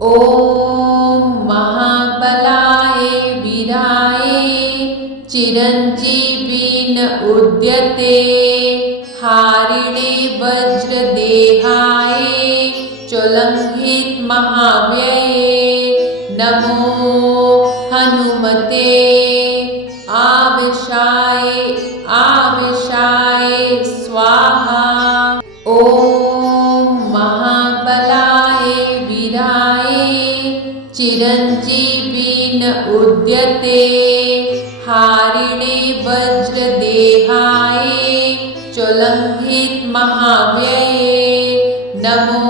ॐ महाबलाय वीराय चिरञ्जीविन उद्यते हारिणे वज्रदेहाय चोलंघित महाव्यये नमो हनुमते आवेशाय आवेशाय स्वाहा। ॐ महाबलाय वीराय चिरञ्जीविन उद्यते हारिणे वज्रदेहाय चोलंघित महाव्यये नमो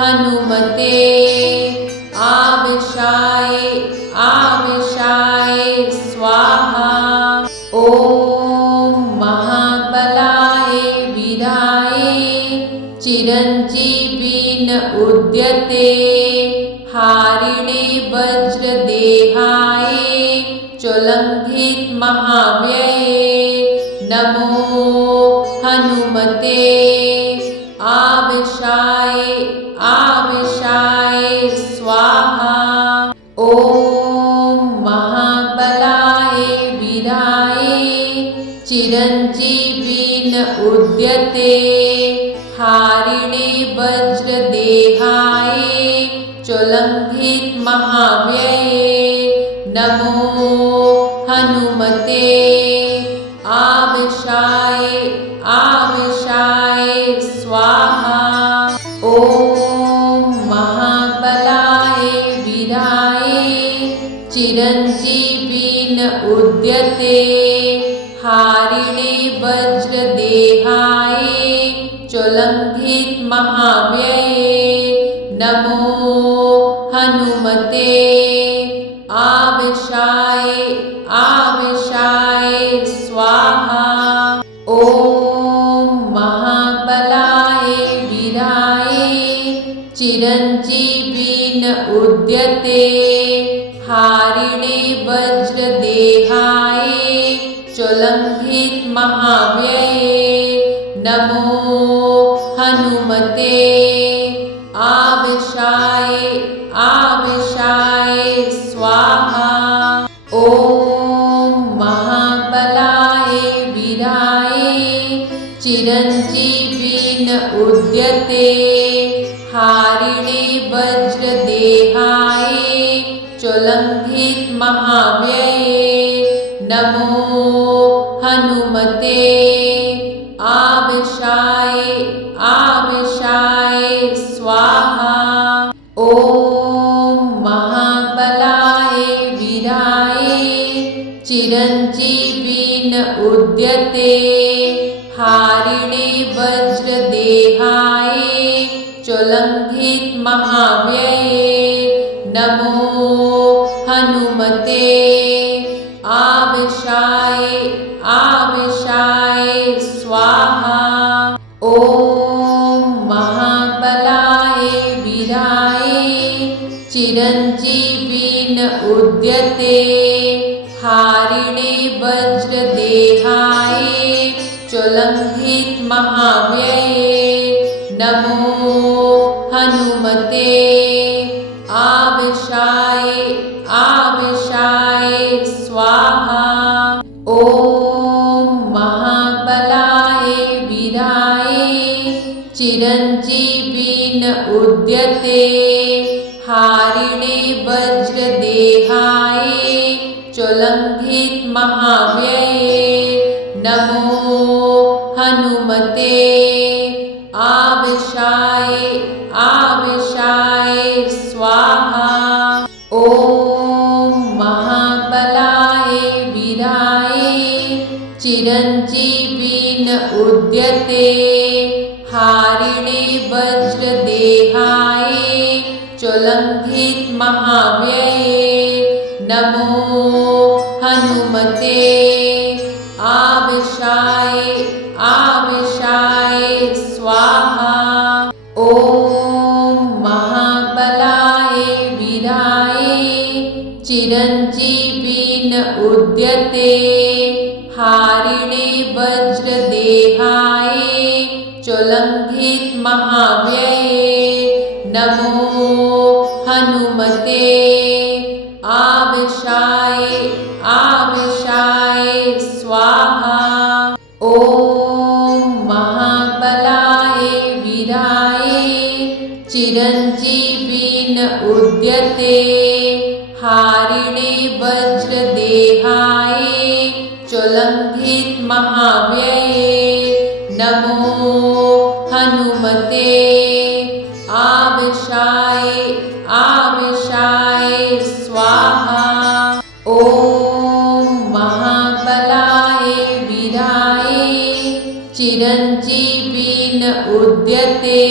हनुमते आवेशाय आवेशाय स्वाहा। ॐ महाबलाय वीराय चिरञ्जीविन उद्यते हारिणे वज्रदेहाय चोलंघित महाव्यये नमो हनुमते आवेशाय आवेशाय स्वाहा। ॐ महाबलाय वीराय चिरञ्जीविन उद्यते हारिणे वज्रदेहाय चोलंघित महाव्यये नमो हनुमते आवेशाय आवेशाय स्वाहा। ॐ महाबलाय वीराय चिरञ्जीविन उद्यते हारिणे वज्रदेहाय चोलंघित महाव्यये नमो हनुमते आवेशाय आवेशाय स्वाहा। ॐ महाबलाय वीराय चिरञ्जीविन उद्यते हारिणे वज्रदेहाय चोलंघित महाव्यये नमो हनुमते आवेशाय आवेशाय स्वाहा। ॐ महाबलाय वीराय चिरञ्जीविन उद्यते हारिणे वज्रदेहाय चोलंघित महाव्यये नमो हनुमते आवेशाय आवेशाय स्वाहा। ॐ महाबलाय वीराय चिरञ्जीविन उद्यते हारिणे वज्रदेहाय चोलंघित महाव्यये नमो हनुमते आवेशाय आवेशाय स्वाहा। ॐ महाबलाय वीराय चिरञ्जीविन उद्यते हारिणे वज्रदेहाय चोलंघित महाव्यये नमो हनुमते आवेशाय आवेशाय स्वाहा। ॐ महाबलाय वीराय चिरञ्जीविन उद्यते हारिणे वज्रदेहाय चोलंघित महाव्यये नमो हनुमते आवेशाय आवेशाय स्वाहा। ॐ महाबलाय वीराय चिरञ्जीविन उद्यते हारिणे वज्रदेहाय चोलंघित महाव्यये नमो हनुमते आवेशाय आवेशाय स्वाहा। ॐ महाबलाय वीराय चिरञ्जीविन उद्यते हारिणे वज्रदेहाय चोलंघित महाव्यये नमो हनुमते आवेशाय आवेशाय स्वाहा। ॐ महाबलाय वीराय चिरञ्जीविन उद्यते हारिणे वज्रदेहाय चोलंघित महाव्यये नमो हनुमते आवेशाय आवेशाय स्वाहा। ॐ महाबलाय वीराय चिरञ्जीविन उद्यते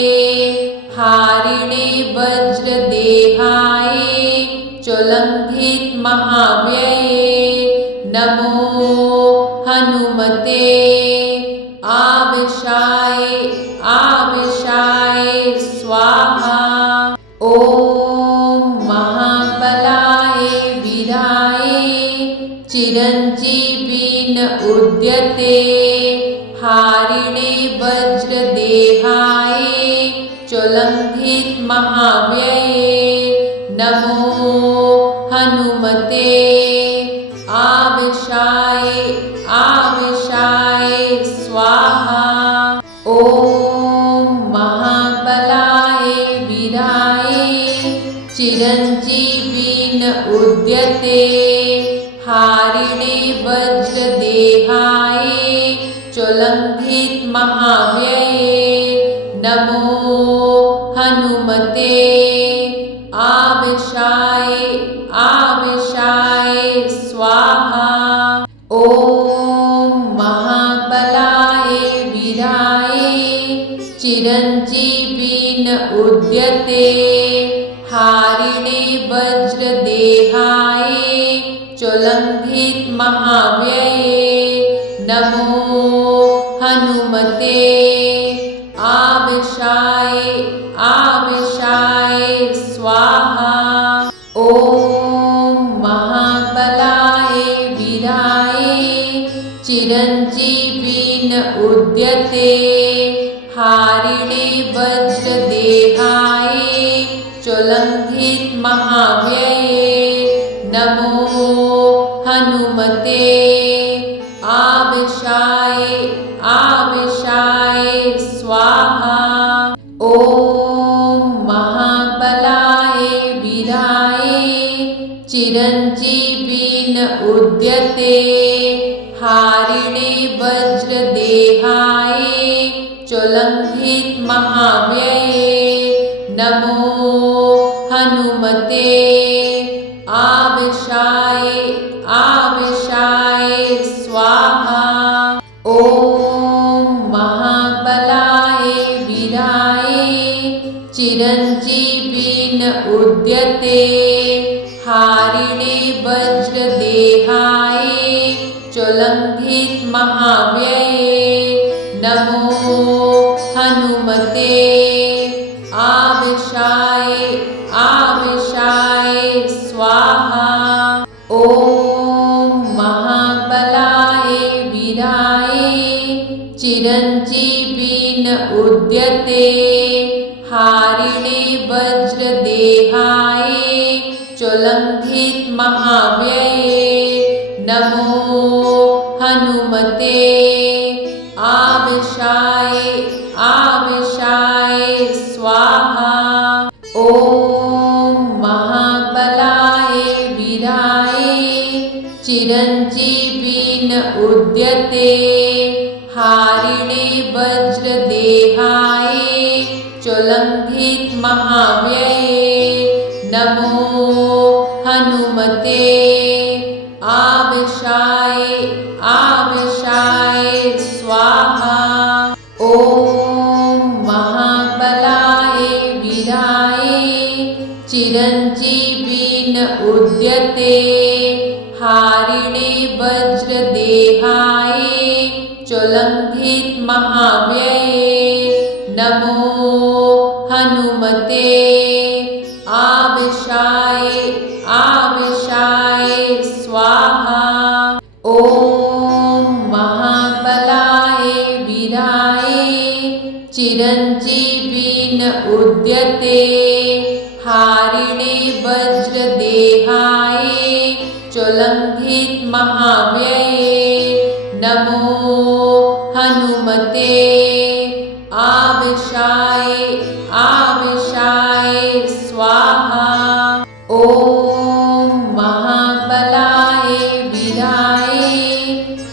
हारिणे वज्रदेहाय चोलंघित महाव्यये नमो हनुमते आवेशाय आवेशाय स्वाहा। ॐ महाबलाय वीराय चिरञ्जीविन उद्यते हारिणे वज्रदेहाय चोलंघित महाव्यये नमो हनुमते आवेशाय आवेशाय स्वाहा। ॐ महाबलाय वीराय चिरञ्जीविन उद्यते हारिणे वज्रदेहाय चोलंघित महाव्यये नमो हनुमते आवेशाय आवेशाय स्वाहा। ॐ महाबलाय वीराय चिरञ्जीविन उद्यते हारिणे वज्रदेहाय चोलंघित महाव्यये नमो हनुमते आवेशाय आवेशाय स्वाहा। ॐ महाबलाय वीराय चिरञ्जीविन उद्यते हारिणे वज्रदेहाय चोलंघित महाव्यये नमो हनुमते आवेशाय आवेशाय स्वाहा। ॐ महाबलाय वीराय चिरञ्जीविन उद्यते हारिणे वज्रदेहाय चोलंघित महाव्यये नमो हनुमते आवेशाय आवेशाय स्वाहा। ॐ महाबलाय वीराय चिरञ्जीविन उद्यते हारिणे वज्रदेहाय चोलंघित महाव्यये नमो हनुमते आवेशाय आवेशाय स्वाहा। ॐ महाबलाय वीराय चिरञ्जीविन उद्यते हारिणे वज्रदेहाय चोलंघित महाव्यये नमो हनुमते आवेशाय आवेशाय स्वाहा। ॐ महाबलाय वीराय चिरञ्जीविन उद्यते हारिणे वज्रदेहाय चोलंघित महाव्यये नमो हनुमते आवेशाय आवेशाय स्वाहा। ॐ महाबलाय वीराय चिरञ्जीविन उद्यते हारिणे वज्रदेहाय चोलंघित महाव्यये नमो हनुमते आवेशाय आवेशाय स्वाहा। ॐ महाबलाय वीराय चिरञ्जीविन उद्यते हारि हारिणे वज्रदेहाय चोलंघित महाव्यये नमो हनुमते आविशाय आविशाय स्वाहा। ओम महाबलाय वीराय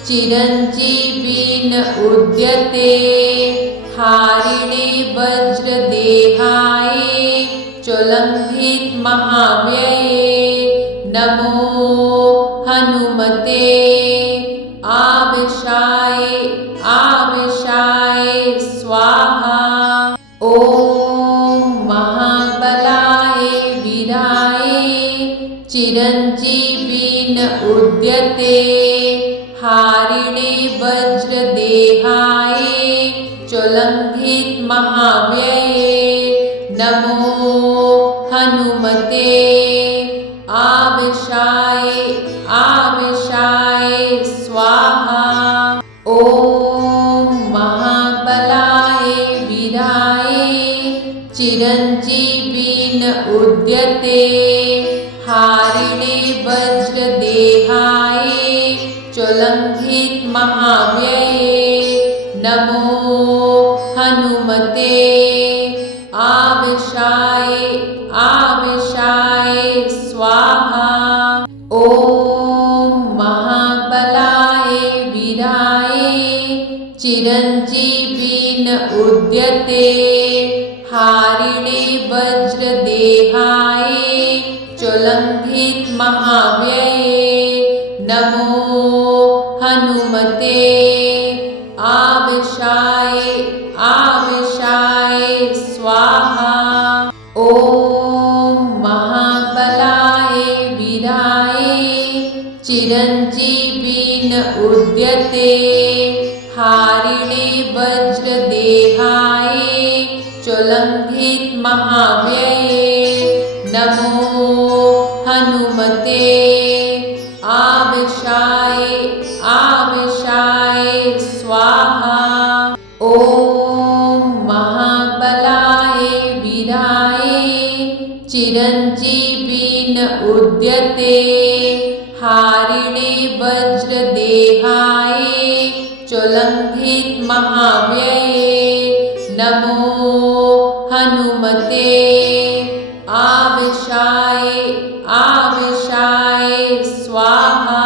चिरंजीविन उद्यते हारिणे वज्रदेहाय चोलंघित महाव्यये नमो हनुमते आविशाय आविशाय स्वाहा। ओम महाबलाय वीराय चिरंजीविन उद्यते हारिणे वज्रदेहाय चोलंघित महाव्यये नमो हनुमते आविशाय आविशाय स्वाहा। ओम महाबलाय वीराय चिरंजीविन उद्यते हारिणे वज्रदेहाय चोलंघित महाव्यये नमो हनुमते आविशाय आविशाय स्वाहा। ओम महाबलाय वीराय चिरंजीविन उद्यते हारिणे वज्रदेहाय चोलंघित महाव्यये नमो हनुमते आविशाय आविशाय स्वाहा। ओम महाबलाय वीराय चिरंजीविन उद्यते हारिणे वज्रदेहाय चोलंघित महाव्यये नमो हनुमते आविशाय आविशाय स्वाहा। ओम महाबलाय वीराय चिरंजीविन उद्यते हारिणे वज्रदेहाय चोलंघित महाव्यये नमो हनुमते आविशाय आविशाय स्वाहा।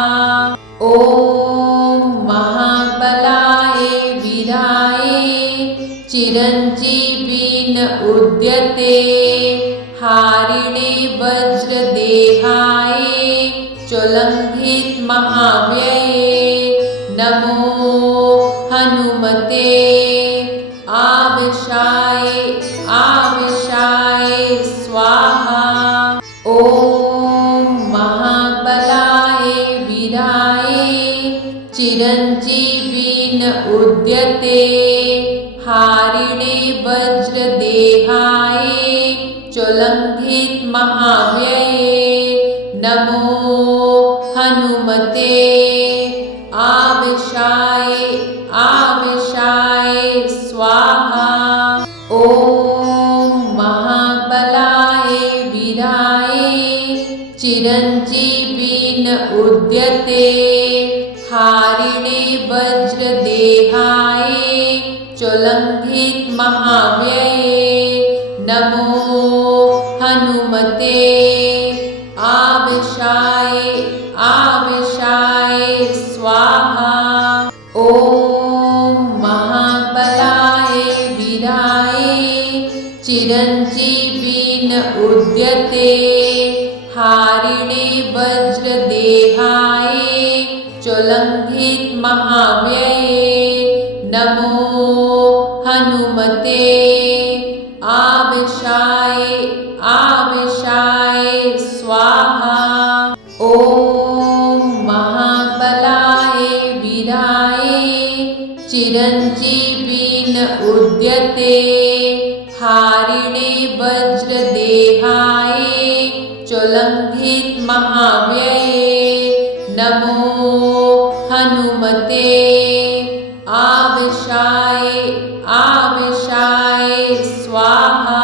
ओम महाबलाय वीराय चिरंजीविन उद्यते हारिणे वज्रदेहाय चोलंघित महाव्यये नमो हनुमते आविशाय आविशाय स्वाहा। ओम महाबलाय वीराय चिरंजीविन उद्यते हारिणे वज्रदेहाय चोलंघित महाव्यये नमो हनुमते आविशाय आविशाय स्वाहा। ओम महाबलाय वीराय चिरंजीविन उद्यते हारिणे वज्रदेहाय चोलंघित महाव्यये नमो हनुमते आविशाय आविशाय स्वाहा। ओम महाबलाय वीराय चिरंजीविन उद्यते हारिणे वज्रदेहाय चोलंघित महाव्यये नमो हनुमते आविशाय आविशाय स्वाहा। ओम महाबलाय वीराय चिरंजीविन उद्यते हारिणे वज्रदेहाय चोलंघित महाव्यये नमो हनुमते आविशाय आविशाय स्वाहा।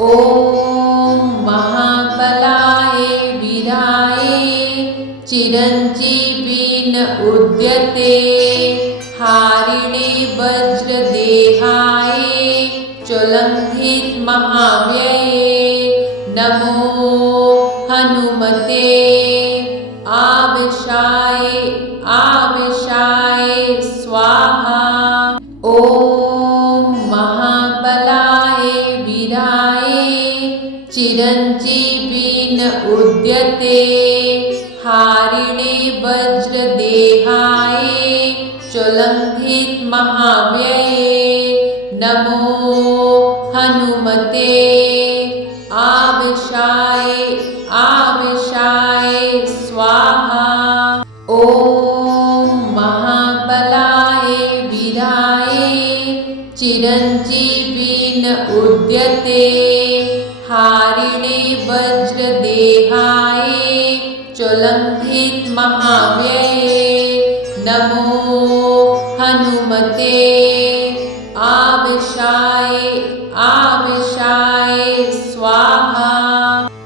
ओम उद्यते हारिणे वज्रदेहाय ज्वलन्धित महाव्यये नमो हनुमते आवेशाय आवेशाय स्वाहा। ॐ महाबलाय वीराय चिरञ्जीविन उद्यते हारिणे वज्रदेहाय ज्वलन्धित महाव्यये नमो हनुमते आवेशाय आवेशाय स्वाहा। ॐ महाबलाय वीराय चिरञ्जीविन उद्यते हारिणे वज्रदेहाय ज्वलन्धित महाव्यये नमो हनुमते आवेशाय आवेशाय स्वाहा।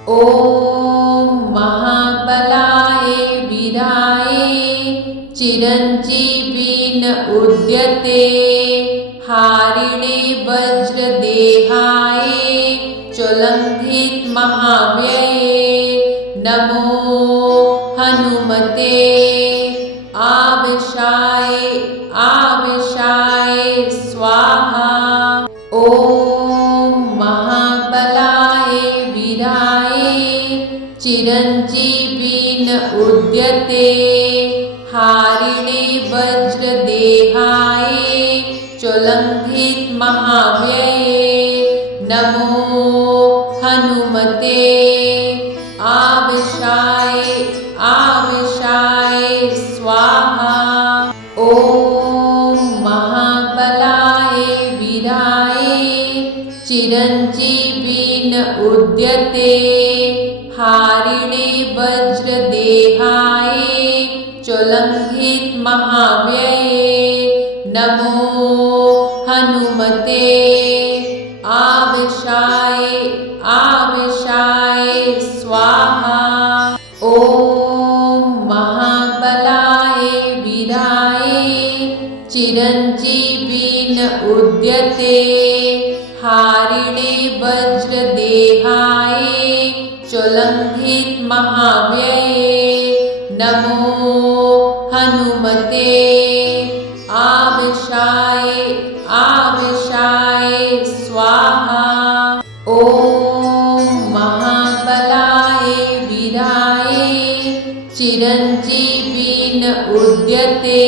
ॐ महाबलाय वीराय चिरञ्जीविन उद्यते हारिणे वज्रदेहाय ज्वलन्धित महाव्यये नमो हनुमते आवेशाय आवेशाय स्वाहा। ॐ महाबलाय वीराय चिरञ्जीविन उद्यते हारिणे वज्रदेहाय ज्वलन्धित महाव्यये नमो हनुमते आवेशाय आवेशाय स्वाहा। ॐ महाबलाय वीराय चिरञ्जीविन उद्यते हारिणे वज्रदेहाय ज्वलन्धित महाव्यये नमो हनुमते आवेशाय आवेशाय स्वाहा। ॐ महाबलाय वीराय चिरञ्जीविन उद्यते हारिणे वज्रदेहाय ज्वलन्धित महाव्यये नमो हनुमते आवेशाय आवेशाय स्वाहा। ॐ महाबलाय वीराय चिरञ्जीविन उद्यते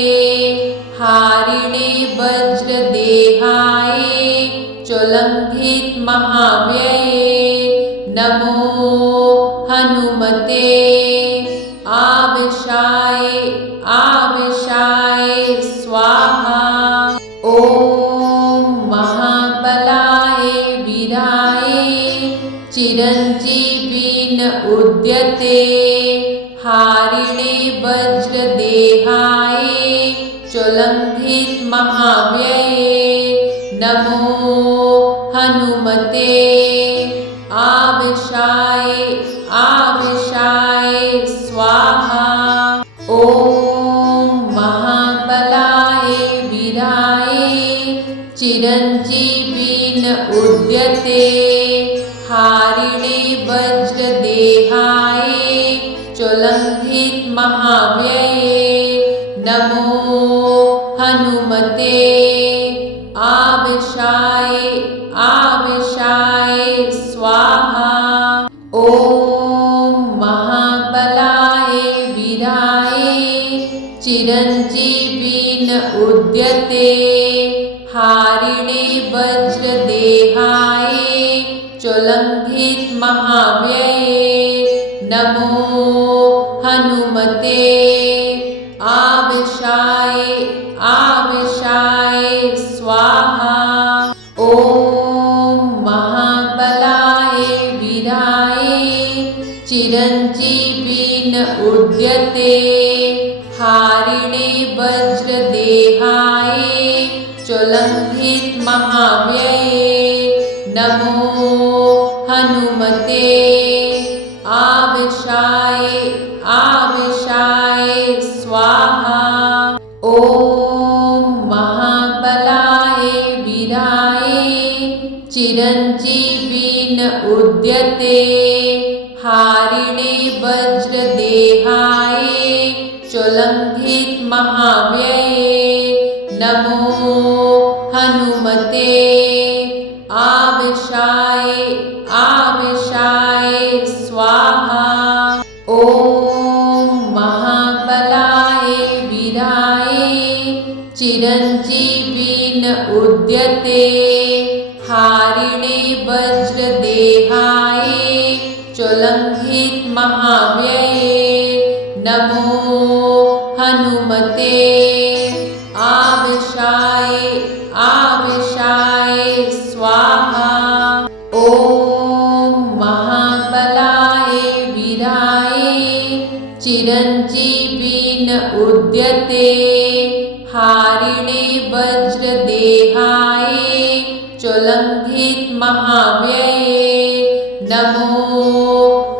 हारिणे वज्रदेहाय ज्वलन्धित महाव्यये नमो हनुमते आवेशाय आवेशाय स्वाहा। ॐ महाबलाय वीराय चिरञ्जीविन उद्यते हारिणे वज्रदेहाय ज्वलन्धित महाव्यये नमो हनुमते आवेशाय आवेशाय स्वाहा। ॐ महाबलाय वीराय चिरञ्जीविन उद्यते हारिणे वज्रदेहाय ज्वलन्धित महाव्यये नमो हनुमते आवेशाय आवेशाय स्वाहा। ॐ महाबलाय वीराय चिरञ्जीविन उद्यते हारिणे वज्रदेहाय ज्वलन्धित महाव्यये नमो हनुमते आवेशाय आवेशाय स्वाहा। ॐ महाबलाय वीराय चिरञ्जीविन उद्यते हारिणे वज्रदेहाय ज्वलन्धित महाव्यये नमो हनुमते आवेशाय आवेशाय स्वाहा। हारिणे वज्रदेहाय चोलंघित महाव्यये नमो हनुमते आवेशाय आवेशाय स्वाहा। ओम महाबलाय वीराय चिरंजीवीन उद्यते हारिणे वज्रदेहाय चोलंघित महाव्यये नमो हनुमते आवेशाय आवेशाय स्वाहा। ओम महाबलाय वीराय चिरंजीवीन उद्यते हारिणे वज्रदेहाय चोलंघित महाव्यये नमो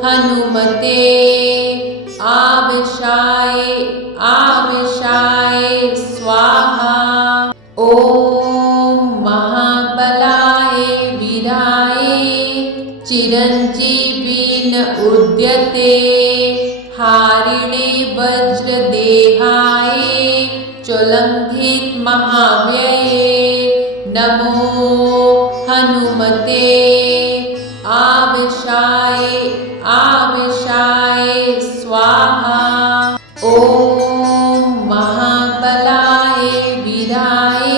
हनुमते आवेशाय आवेशाय स्वाहा। ओम महाबलाय वीराय चिरंजीवीन उद्यते हारिणे वज्रदेहाय चोलंघित महाव्यये नमो हनुमते आवेशाय आवेशाय स्वाहा। ओम महाबलाय वीराय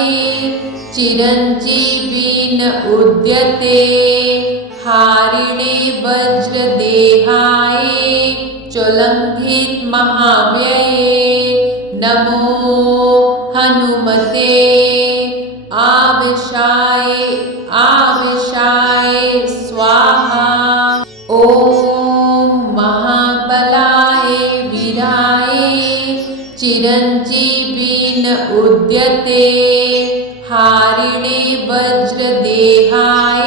चिरंजीवीन उद्यते हारिणे वज्रदेहाय चोलंघित महाव्यये नमो हनुमते आवेशाय आवेशाय स्वाहा। ओम महाबलाय वीराय चिरंजीवीन उद्यते हारिणे वज्रदेहाय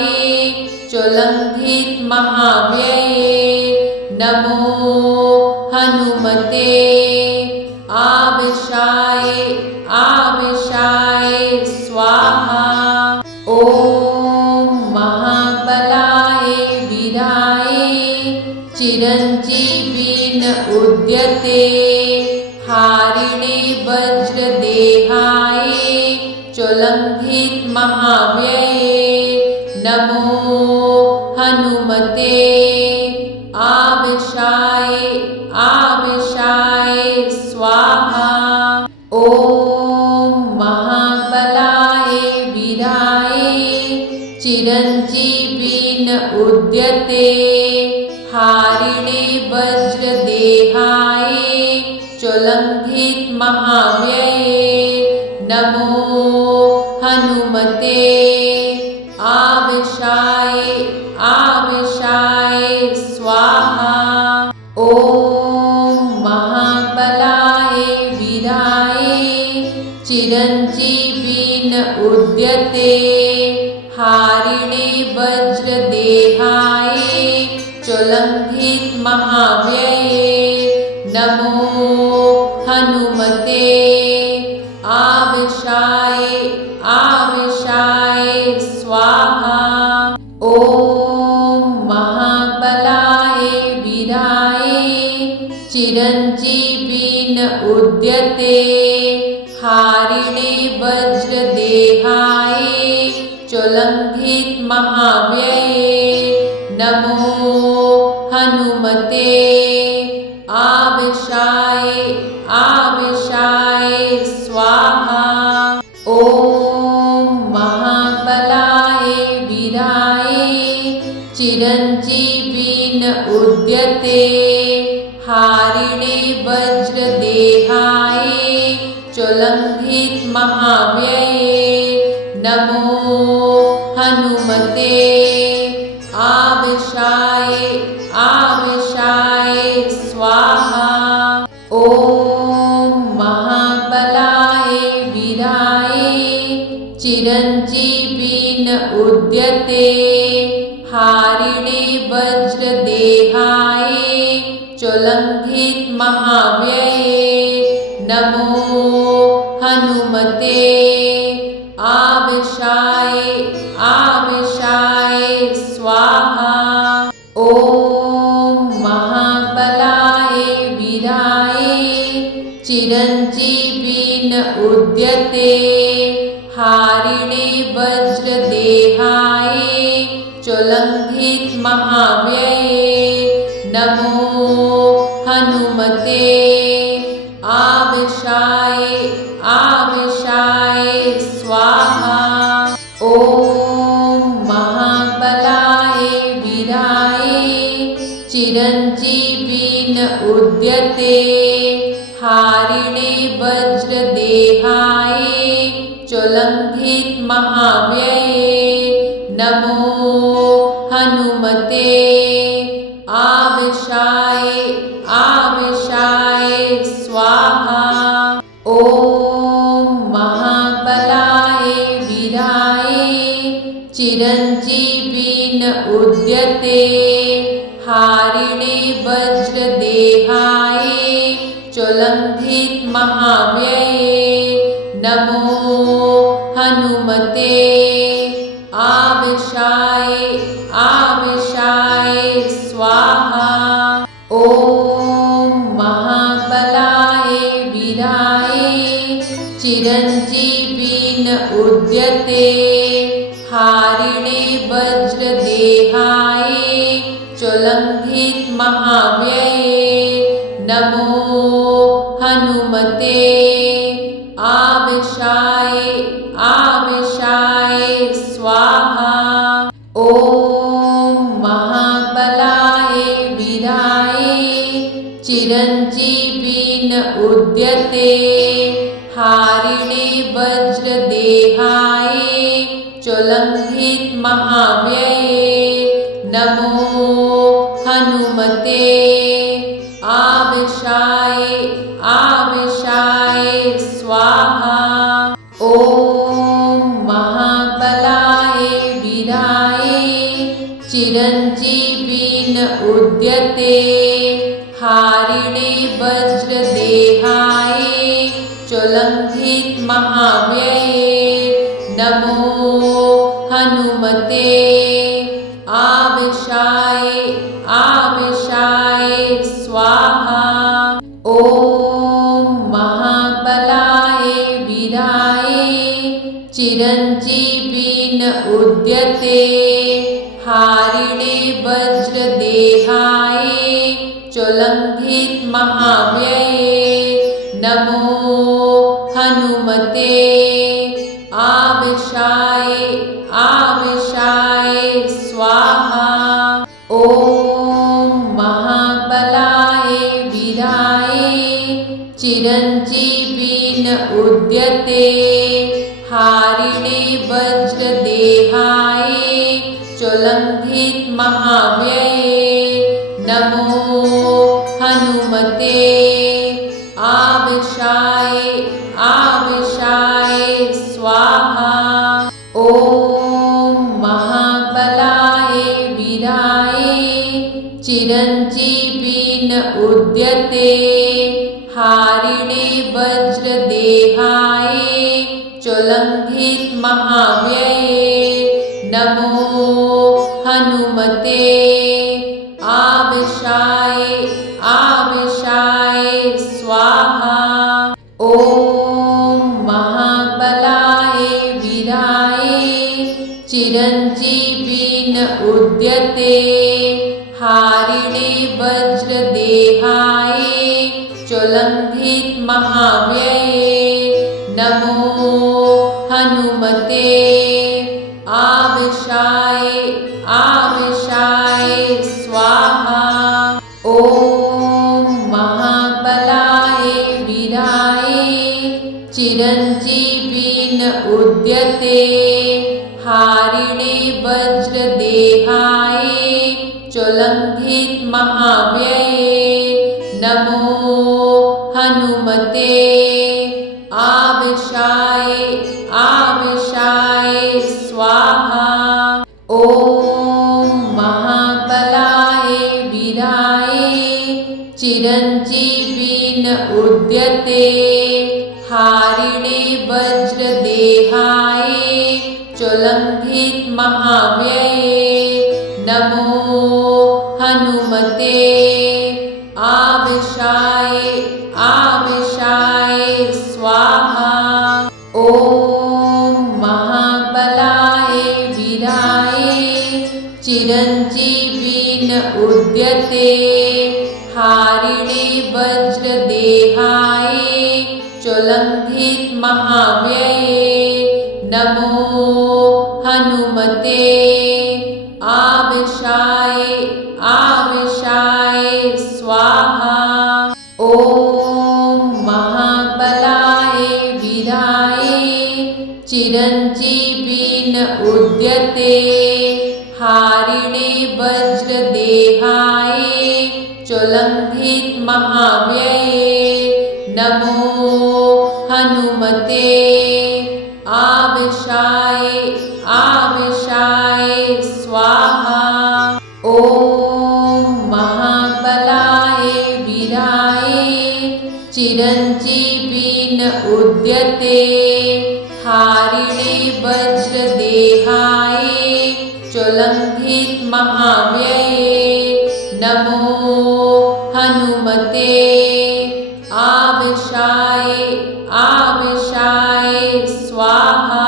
चोलंघित महाव्यये नमो हनुमते आवेशाय आवेशाय स्वाहा। ओम महाबलाय वीराय चिरंजीवीन उद्यते हारिणे वज्रदेहाय चोलंघित महाव्यये नमो हनुमते आवेशाय आवेशाय स्वाहा। ओम महाबलाय वीराय चिरंजीवीन उद्यते हारिणे वज्रदेहाय चोलंघित महाव्यये नमो हनुमते आवेशाय आवेशाय स्वाहा। ओम महाबलाय वीराय चिरंजीवीन उद्यते हारिणे वज्रदेहाय चोलंघित महाव्यये नमो हनुमते आवेशाय आवेशाय स्वाहा। ओम महाबलाय वीराय चिरंजीवीन उद्यते हारिणे वज्रदेहाय चोलंघित महाव्यये नमो हनुमते आवेशाय आवेशाय स्वाहा। ओम महाबलाय वीराय चिरंजीवीन उद्यते हारिणे वज्रदेहाय चोलंघित महाव्यये नमो हनुमते आवेशाय आवेशाय स्वाहा। ओम महाबलाय वीराय चिरंजीवीन उद्यते हारिणे वज्रदेहाय चोलंघित महाव्यये नमो हनुमते आवेशाय आवेशाय स्वाहा। ओम महाबलाय वीराय चिरञ्जीविन उद्यते हारिणे वज्रदेहाय चोलंघित महाव्यये नमो हनुमते आवेशाय आवेशाय स्वाहा। ओम महाबलाय वीराय चिरञ्जीविन उद्यते हारिणे वज्रदेहाय चोलंघित महाव्यये नमो हनुमते आवेशाय आवेशाय स्वाहा। ओम महाबलाय वीराय चिरञ्जीविन उद्यते हारिणे वज्रदेहाय चोलंघित महाव्यये नमो हनुमते आवेशाय आवेशाय स्वाहा। ओम महाबलाय वीराय चिरञ्जीविन उद्यते हारिणे वज्रदेहाय चोलंघित महाव्यये नमो हनुमते आवेशाय आवेशाय स्वाहा। ओम महाबलाय वीराय चिरञ्जीविन उद्यते हारिणे वज्रदेहाय चोलंघित महाव्यये नमो हनुमते आवेशाय आवेशाय स्वाहा। ओम महाबलाय वीराय चिरञ्जीविन उद्यते हारिणे वज्रदेहाय चोलंघित महाव्यये नमो हनुमते आवेशाय आवेशाय स्वाहा। ओम महाबलाय वीराय चिरञ्जीविन उद्यते हारिणे वज्रदेहाय चोलंघित महाव्यये नमो हनुमते आवेशाय आवेशाय स्वाहा। ओम महाबलाय वीराय चिरञ्जीविन उद्यते हारिणे वज्रदेहाय चोलंघित महाव्यये नमो हनुमते आवेशाय आवेशाय स्वाहा। ओम महाबलाय वीराय चिरञ्जीविन उद्यते हारिणे वज्रदेहाय चोलंघित महाव्यये नमो हनुमते आवेशाय आवेशाय स्वाहा। ओम महाबलाय वीराय चिरञ्जीविन उद्यते हारिणे वज्रदेहाय चोलंघित महाव्यये नमो हनुमते आवेशाय आवेशाय स्वाहा। ओम महाबलाय वीराय चिरञ्जीविन उद्यते हारिणे वज्रदेहाय चोलंघित महाव्यये नमो हनुमते आवेशाय आवेशाय स्वाहा। ओम महाबलाय वीराय चिरञ्जीविन उद्यते हारिणे वज्रदेहाय चोलंघित महाव्यये नमो हनुमते हनुमते आवेशाय आवेशाय स्वाहा। ॐ महाबलाय वीराय चिरञ्जीविन उद्यते हारिणे वज्रदेहाय चोलंघित महाव्यये नमो हनुमते आवेशाय आवेशाय स्वाहा। ॐ महाबलाय वीराय चिरञ्जीविन उद्यते हारिणे वज्रदेहाय चोलंघित महाव्यये नमो हनुमते आवेशाय आवेशाय स्वाहा। ॐ महाबलाय वीराय चिरञ्जीविन उद्यते हारिणे वज्रदेहाय चोलंघित महाव्यये नमो हनुमते आवेशाय आवेशाय स्वाहा।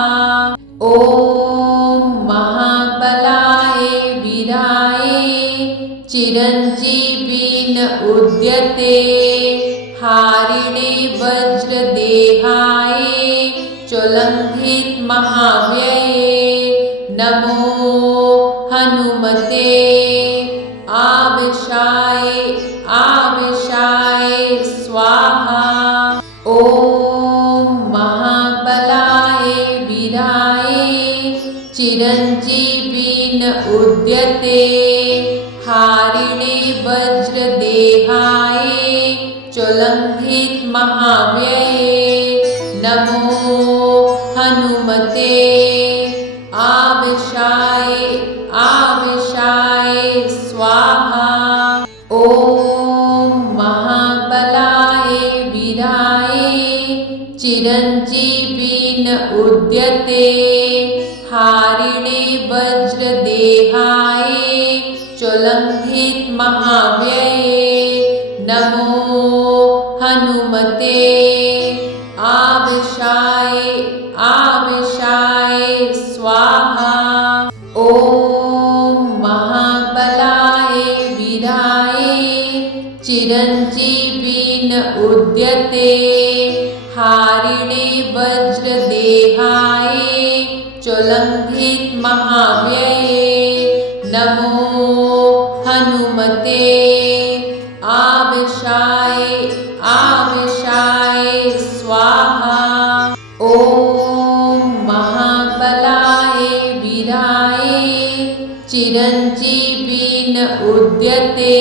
ॐ महाबलाय वीराय चिरञ्जीविन उद्यते हारिणे वज्रदेहाय चोलंघित महाव्यये नमो हनुमते आवेशाय आवेशाय स्वाहा। ॐ महाबलाय वीराय चिरञ्जीविन उद्यते हारिणे वज्रदेहाय चोलंघित महाव्यये नमो हनुमते आवेशाय आवेशाय स्वाहा। ॐ महाबलाय वीराय चिरञ्जीविन उद्यते हारिणे वज्रदेहाय चोलंघित महाव्यये नमो हनुमते आवेशाय आवेशाय स्वाहा। ॐ महाबलाय वीराय चिरञ्जीविन उद्यते हारिणे वज्रदेहाय चोलंघित महाव्यये नमो हनुमते आवेशाय आवेशाय स्वाहा। ॐ महाबलाय वीराय चिरञ्जीविन उद्यते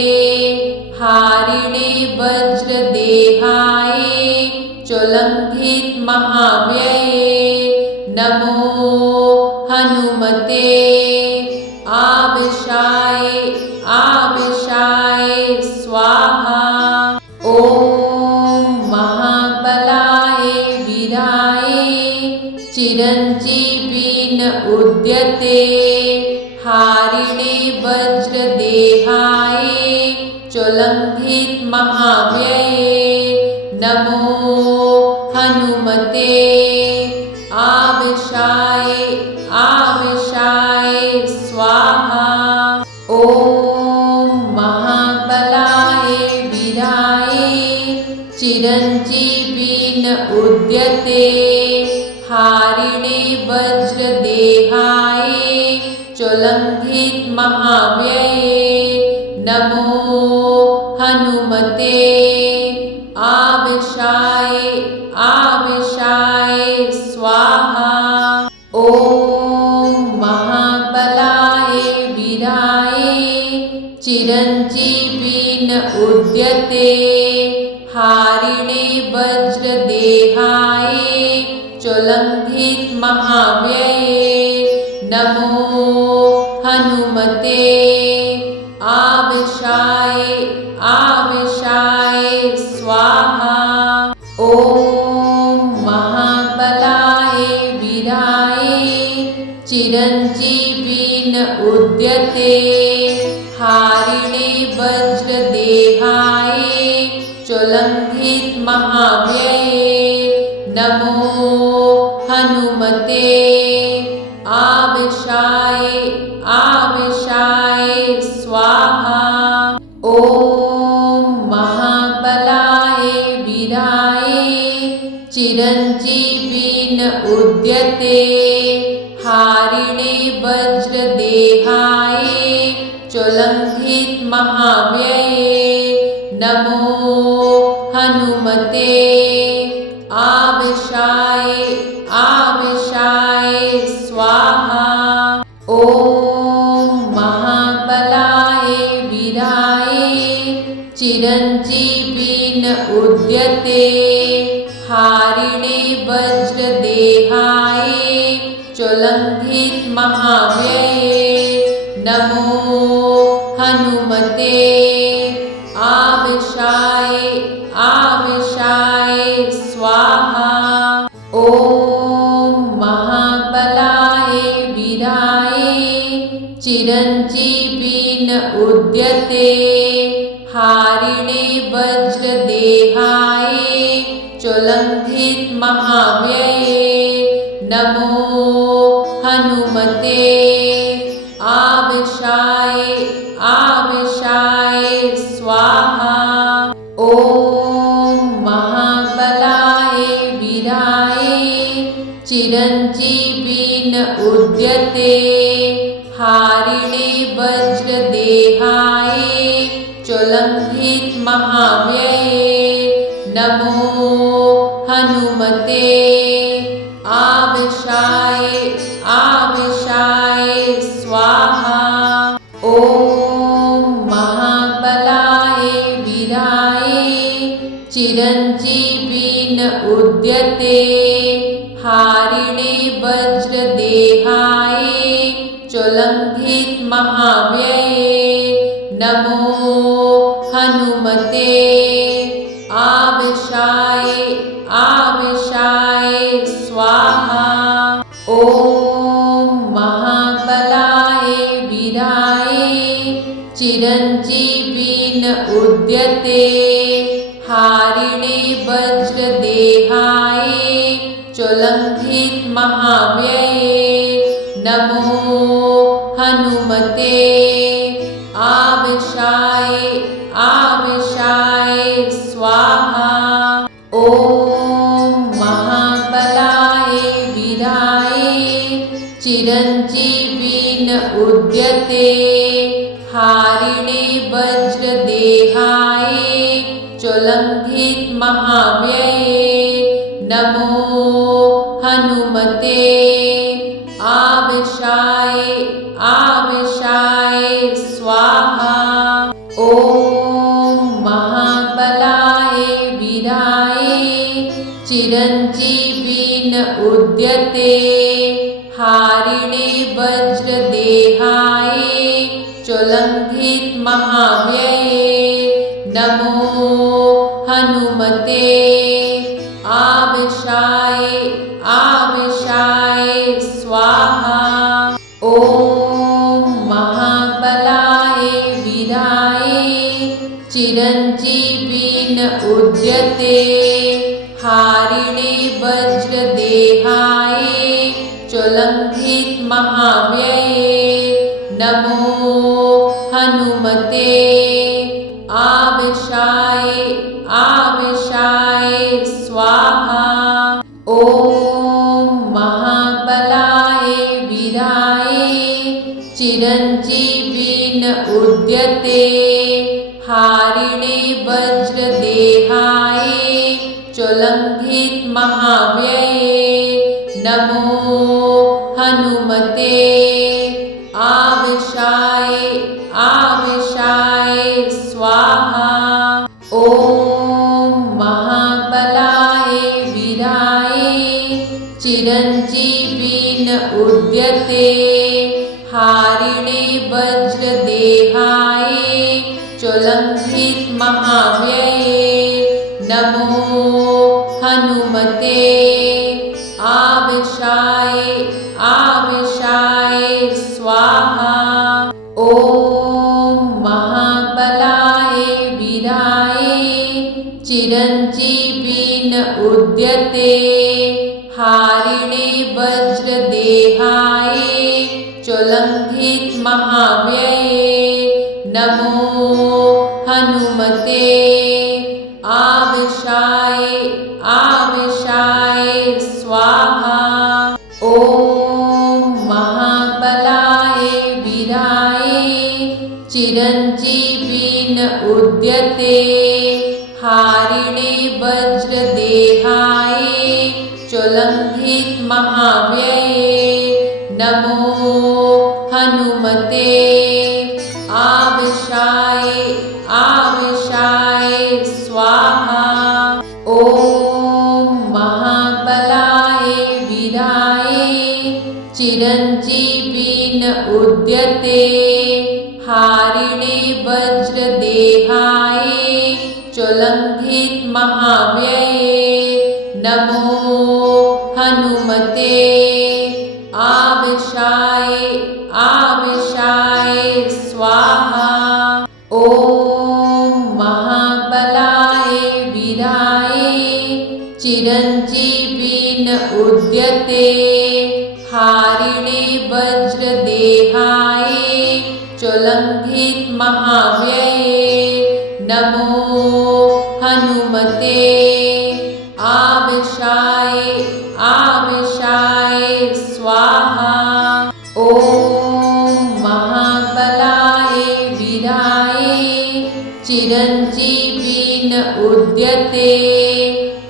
हारिणे वज्रदेहाय चोलंघित महाव्यये नमो हनुमते आवेशाय आवेशाय स्वाहा। ॐ महाबलाय वीराय चिरञ्जीविन उद्यते हारिणे वज्रदेहाय चोलंघित महाव्यये नमो हनुमते आवेशाय आवेशाय स्वाहा। ॐ महाबलाय वीराय चिरञ्जीविन उद्यते हारिणे वज्रदेहाय चोलंघित महाव्यये नमो हनुमते आवेशाय आवेशाय स्वाहा। ॐ महाबलाय वीराय चिरञ्जीविन उद्यते हारिणे वज्रदेहाय चोलंघित महाव्यये नमो हनुमते आवेशाय आवेशाय स्वाहा। ॐ महाबलाय वीराय चिरञ्जीविन उद्यते हारिणे वज्र वज्रदेहाय चोलंघित महाव्यये नमो हनुमते आवेशाय आवेशाय स्वाहा। ओम महाबलाय वीराय चिरंजीविन उद्यते हारिणे वज्रदेहाय चोलंघित महाव्यये नमो हनुमते आवेशाय आवेशाय स्वाहा। ओम महाबलाय वीराय चिरंजीविन उद्यते हारिणे वज्रदेहाय चोलंघित महाव्यये नमो हनुमते आवेशाय आवेशाय स्वाहा। ओम महाबलाय वीराय चिरंजीविन उद्यते हारिणे वज्रदेहाय चोलंघित महाव्यये नमो हनुमते आवेशाय आवेशाय स्वाहा। ओम महाबलाय वीराय चिरंजीविन उद्यते हारिणे वज्रदेहाय चोलंघित महाव्यये नमो हनुमते आवेशाय आवेशाय स्वाहा। ओम महाबलाय वीराय चिरंजीविन उद्यते हारिणे वज्रदेहाय चोलंघित महाव्यये नमो हनुमते आवेशाय आवेशाय स्वाहा। ओम महाबलाय वीराय चिरंजीविन उद्यते हारिणे वज्रदेहाय चोलंघित महाव्यये नमो हनुमते आवेशाय आवेशाय स्वाहा। ओम महाबलाय वीराय चिरंजीविन उद्यते हारिणे वज्रदेहाय चोलंघित महाव्यये नमो हनुमते आवेशाय आवेशाय स्वाहा। ओम महाबलाय वीराय चिरंजीविन उद्यते हारिणे वज्रदेहाय चोलंघित महाव्यये नमो हनुमते आवेशाय आवेशाय स्वाहा। ओम महाबलाय वीराय चिरंजीविन उद्यते हारिणे वज्रदेहाय चोलंघित महाव्यये नमो हनुमते आवेशाय आवेशाय स्वाहा। ओम महाबलाय वीराय चिरंजीविन उद्यते हारिणे वज्रदेहाय चोलंघित महाव्यये नमो हनुमते आवेशाय आवेशाय स्वाहा। ओम महाबलाय वीराय चिरंजीविन उद्यते हारिणे वज्रदेहाय चोलंघित महाव्यये नमो हनुमते आवेशाय आवेशाय स्वाहा। ओम महाबलाय चिरञ्जीवी न उद्यते हारिणे वज्रदेहाय चोलङ्घित महाव्यये नमो हनुमते आवेशाय आवेशाय स्वाहा। ॐ महाबलाय वीराय चिरञ्जीवी न उद्यते हारिणे वज्रदेहाय चोलङ्घित महाव्यये नमो हनुमते आवेशाय आवेशाय स्वाहा। ॐ महाबलाय वीराय चिरञ्जीवी न उद्यते हारिणे वज्रदेहाय चोलङ्घित महाव्यये नमो हनुमते आवेशाय आवेशाय स्वाहा। ॐ महाबलाय वीराय चिरञ्जीवी न उद्यते हारिणे वज्रदेहाय चोलङ्घित महाव्यये नमो हनुमते आवेशाय आवेशाय स्वाहा। ॐ महाबलाय वीराय चिरञ्जीवी न उद्यते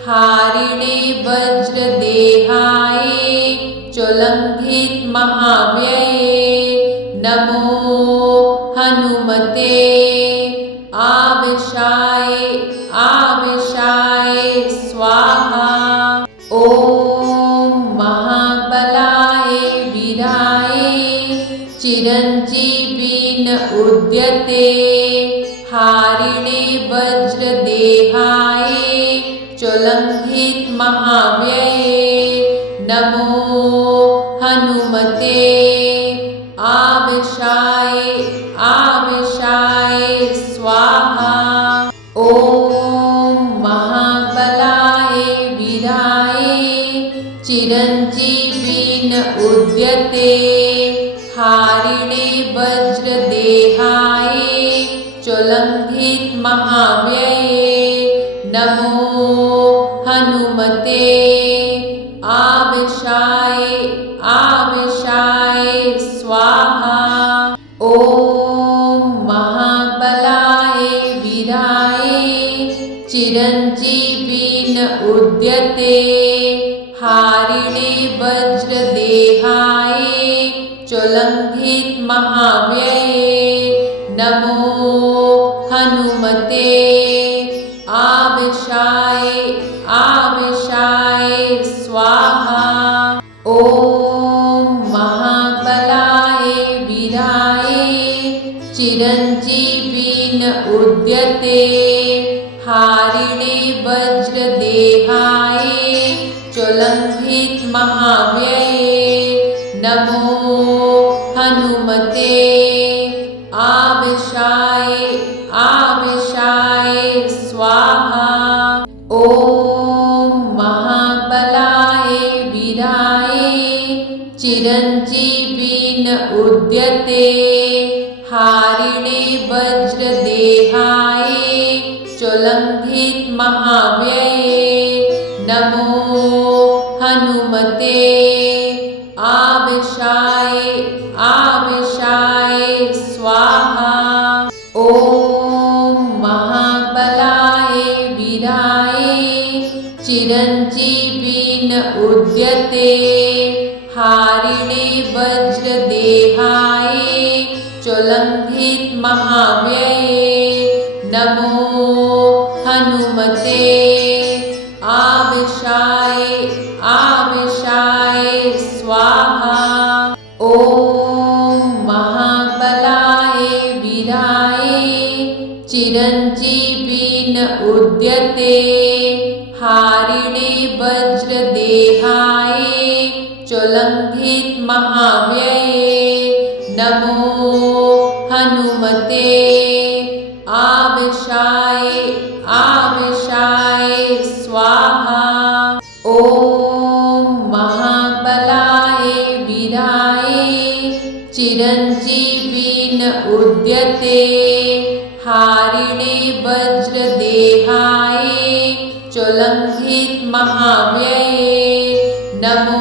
हारिणे वज्रदेहाय चोलङ्घित महाव्यये नमो हनुमते आवेशाय आवेशाय स्वाहा। ॐ महाबलाय वीराय चिरञ्जीवी न उद्यते हारिणे वज्रदेहाय चोलङ्घित महाव्यये नमो हनुमते आवेशाय आवेशाय स्वाहा। ॐ महाबलाय वीराय चिरञ्जीवी न उद्यते हारिणे वज्रदेहाय चोलङ्घित महाव्यये नमो हनुमते आवेशाय आवेशाय स्वाहा। ॐ महाबलाय वीराय चिरञ्जीवी न उद्यते हारिणे वज्रदेहाय चोलङ्घित महाव्यये नमो हनुमते आवेशाय आवेशाय स्वाहा। ॐ महाबलाय वीराय चिरञ्जीवी न उद्यते हारिणे वज्रदेहाय चोलङ्घित महाव्यये नमो हनुमते आवेशाय आवेशाय स्वाहा। ॐ महाबलाय वीराय चिरञ्जीवी न उद्यते हारिणे वज्रदेहाय चोलङ्घित महाव्यये नमो हनुमते आवेशाय आवेशाय स्वाहा। ॐ महाबलाय वीराय चिरञ्जीवी न उद्यते हारिणे वज्रदेहाय चोलङ्घित महाव्यये नमो हनुमते आवेशाय आवेशाय स्वाहा। ॐ महाबलाय वीराय चिरञ्जीवी न उद्यते हारिणे वज्रदेहाय चोलङ्घित महाव्यये नमो हनुमते आवेश आवेशाय आवेशाय स्वाहा। ॐ महाबलाय वीराय चिरञ्जीविन उद्यते हारिणे वज्रदेहाय चोलङ्घित महाव्यये नमो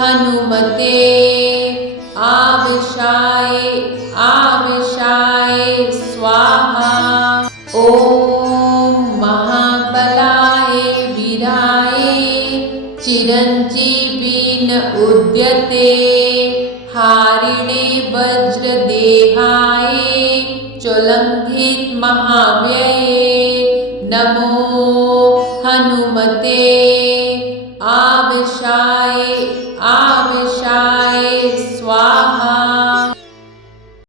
हनुमते आवेशाय आवेशाय स्वाहा। ॐ महाबलाय वीराय चिरञ्जीविन उद्यते हारिणे वज्रदेहाय चोलङ्घित महाव्यये नमो हनुमते आवेशाय आवेशाय स्वाहा।